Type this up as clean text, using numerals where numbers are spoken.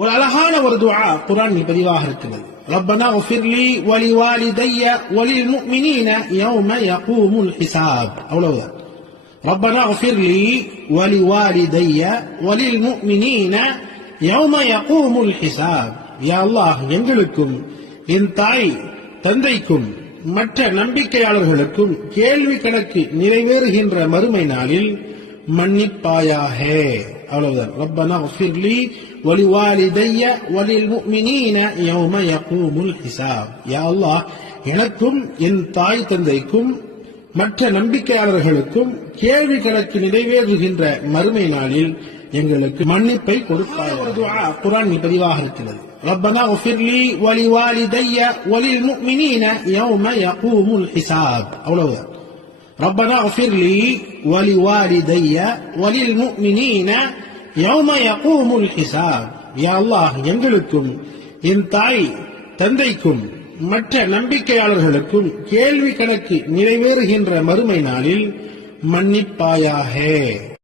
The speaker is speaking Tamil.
ஒரு அழகான ஒரு துஆ குர்ஆனில் பதிவாக இருக்கிறது. ரப்பனா உஃபிர்லி வலிவாலிதைய வலில் முஃமினீன யௌம யகூமுல் ஹிசாப். அவ்வளவுதான். ரப்பனா உஃபிர்லி வலிவாலிதைய வலில் முஃமினீன யௌம யகூமுல் ஹிசாப். யா அல்லாஹ், எங்களுக்கும் என் தாய் தந்தைக்கும் மற்ற நம்பிக்கையாளர்களுக்கும் கேள்வி கணக்கு நிறைவேறுகின்ற மறுமை நாளில் மன்னிப்பாயாக. அவ்வளவுதான். ரப்பனா உஃபிர்லி வலிவாலிதைய வலில் முஃமினீன யௌம யகூமுல் ஹிசாப். யா அல்லாஹ், எனக்கும் என் தாய் தந்தைக்கும் மற்ற நம்பிக்கையாளர்களுக்கும் கேள்வி கணக்கு நிறைவேறுகின்ற மறுமை நாளில் எங்களுக்கு மன்னிப்பை கொடுப்பாய். ஒரு துஆ குர்ஆனில் பதிவாக இருக்கிறது. ரப்பனா உஃபிர்லி வலிவாலிதைய வலில் முஃமினீன யௌம யகூமுல் ஹிசாப். அவ்வளவுதான். ரப்பனா உஃபிர்லி வலிவாலிதைய வலில் முஃமினீன யௌம யகூமுல் ஹிசாப். யா அல்லாஹ், எங்களுக்கும் என் தாய் தந்தைக்கும் மற்ற நம்பிக்கையாளர்களுக்கும் கேள்வி கணக்கு நிறைவேறுகின்ற மறுமை நாளில் மன்னிப்பாயாக.